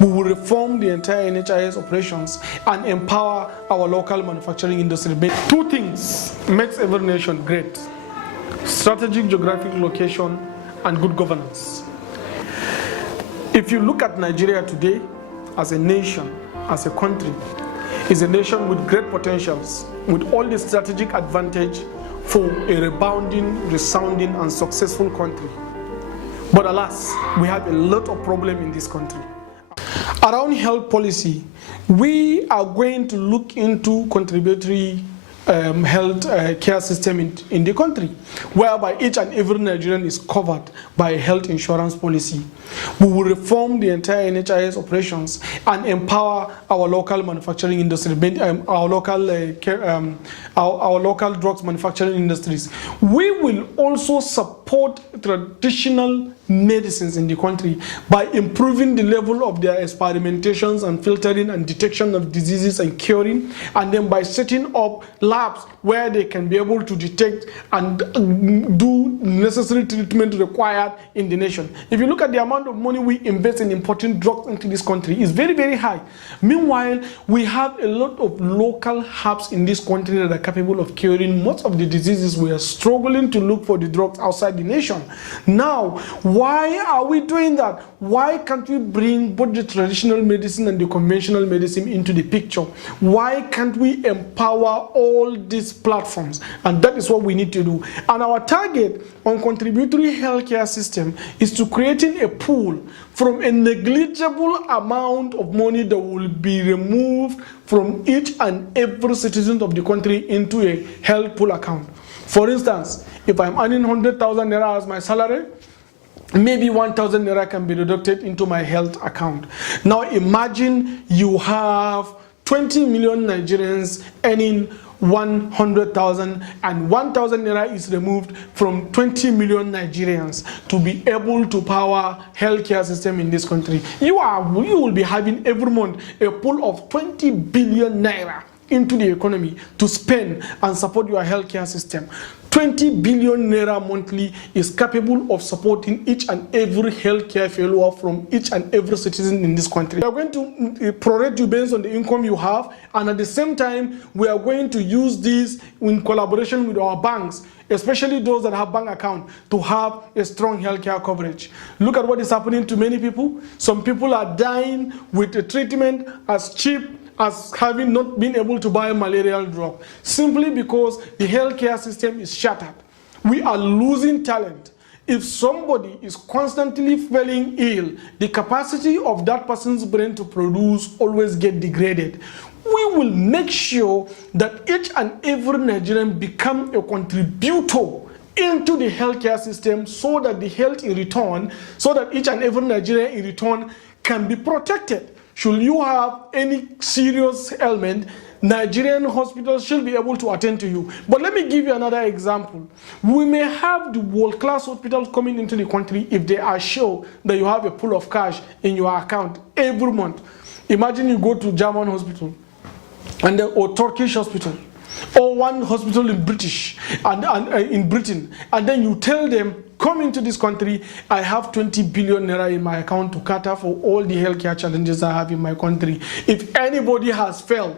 We will reform the entire NHIS operations and empower our local manufacturing industry. Two things makes every nation great: strategic geographic location and good governance. If you look at Nigeria today as a nation, as a country, is a nation with great potentials, with all the strategic advantage for a rebounding, resounding, and successful country. But alas, we have a lot of problems in this country. Around health policy, we are going to look into contributory health care system in the country, whereby each and every Nigerian is covered by a health insurance policy. We will reform the entire NHIS operations and empower our local manufacturing industry, our local drugs manufacturing industries. We will also support traditional medicines in the country by improving the level of their experimentations and filtering and detection of diseases and curing, and then by setting up labs where they can be able to detect and do necessary treatment required in the nation. If you look at the amount of money we invest in importing drugs into this country, is very, very high. Meanwhile, we have a lot of local herbs in this country that are capable of curing most of the diseases. We are struggling to look for the drugs outside the nation. Now, why are we doing that? Why can't we bring both the traditional medicine and the conventional medicine into the picture? Why can't we empower all these platforms? And that is what we need to do. And our target on contributory healthcare system is to creating a pool from a negligible amount of money that will be removed from each and every citizen of the country into a health pool account. For instance, if I'm earning 100,000 naira as my salary, maybe 1,000 naira can be deducted into my health account. Now imagine you have 20 million Nigerians earning 100,000, and 1,000 naira is removed from 20 million Nigerians to be able to power healthcare system in this country. You will be having every month a pool of 20 billion naira into the economy to spend and support your healthcare system. 20 billion naira monthly is capable of supporting each and every healthcare failure from each and every citizen in this country. We are going to prorate you based on the income you have, and at the same time, we are going to use this in collaboration with our banks, especially those that have bank account, to have a strong healthcare coverage. Look at what is happening to many people. Some people are dying with a treatment as cheap as having not been able to buy a malarial drug, simply because the healthcare system is shattered. We are losing talent. If somebody is constantly falling ill, the capacity of that person's brain to produce always get degraded. We will make sure that each and every Nigerian become a contributor into the healthcare system, so that the health in return, so that each and every Nigerian in return can be protected. Should you have any serious ailment, Nigerian hospitals should be able to attend to you. But let me give you another example. We may have the world-class hospitals coming into the country if they are sure that you have a pool of cash in your account every month. Imagine you go to German hospital or Turkish hospital, or one hospital in in Britain, and then you tell them, come into this country, I have 20 billion naira in my account to cater for all the healthcare challenges I have in my country. If anybody has failed,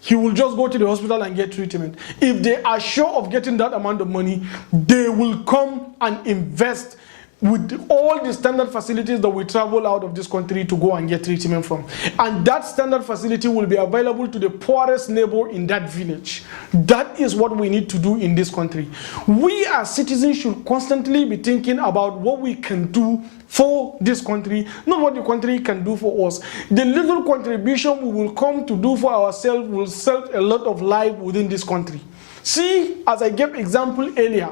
he will just go to the hospital and get treatment. If they are sure of getting that amount of money, they will come and invest with all the standard facilities that we travel out of this country to go and get treatment from. And that standard facility will be available to the poorest neighbor in that village. That is what we need to do in this country. We as citizens should constantly be thinking about what we can do for this country, not what the country can do for us. The little contribution we will come to do for ourselves will save a lot of life within this country. See, as I gave example earlier,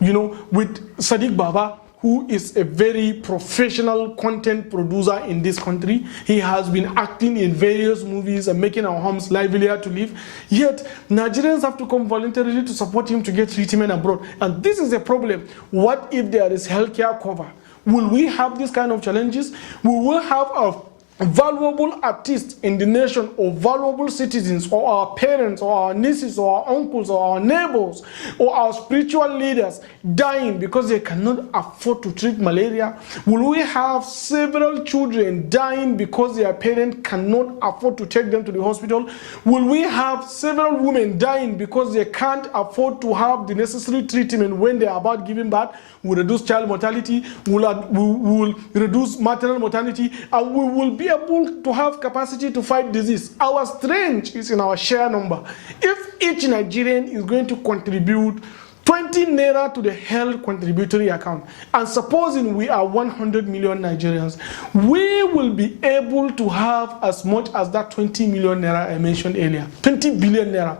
with Sadiq Baba, who is a very professional content producer in this country. He has been acting in various movies and making our homes livelier to live. Yet, Nigerians have to come voluntarily to support him to get treatment abroad. And this is a problem. What if there is healthcare cover? Will we have these kind of challenges? We will have a valuable artists in the nation, or valuable citizens, or our parents, or our nieces, or our uncles, or our neighbors, or our spiritual leaders dying because they cannot afford to treat malaria? Will we have several children dying because their parents cannot afford to take them to the hospital? Will we have several women dying because they can't afford to have the necessary treatment when they are about giving birth? We'll reduce child mortality, we will reduce maternal mortality, and we will be able to have capacity to fight disease. Our strength is in our share number. If each Nigerian is going to contribute 20 naira to the health contributory account, and supposing we are 100 million Nigerians, we will be able to have as much as that 20 million naira I mentioned earlier, 20 billion naira.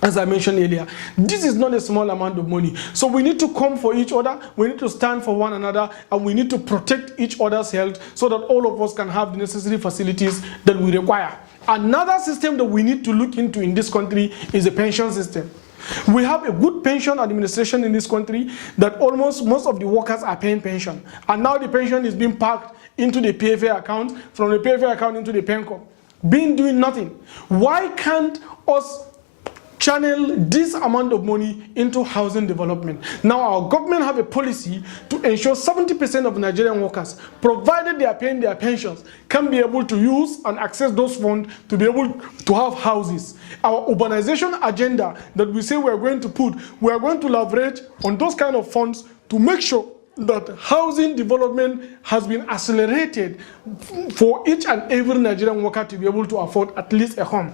As I mentioned earlier, this is not a small amount of money. So we need to come for each other, we need to stand for one another, and we need to protect each other's health so that all of us can have the necessary facilities that we require. Another system that we need to look into in this country is a pension system. We have a good pension administration in this country that almost most of the workers are paying pension. And now the pension is being packed into the PFA account, from the PFA account into the PENCOM, being doing nothing. Why can't us channel this amount of money into housing development? Now our government have a policy to ensure 70% of Nigerian workers, provided they are paying their pensions, can be able to use and access those funds to be able to have houses. Our urbanization agenda that we say we are going to put, we are going to leverage on those kind of funds to make sure that housing development has been accelerated for each and every Nigerian worker to be able to afford at least a home.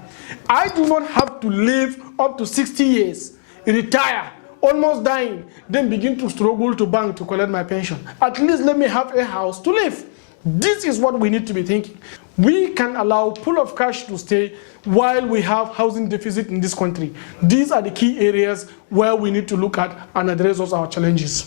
I do not have to live up to 60 years, retire, almost dying, then begin to struggle to bank to collect my pension. At least let me have a house to live. This is what we need to be thinking. We can allow pool of cash to stay while we have housing deficit in this country. These are the key areas where we need to look at and address those our challenges.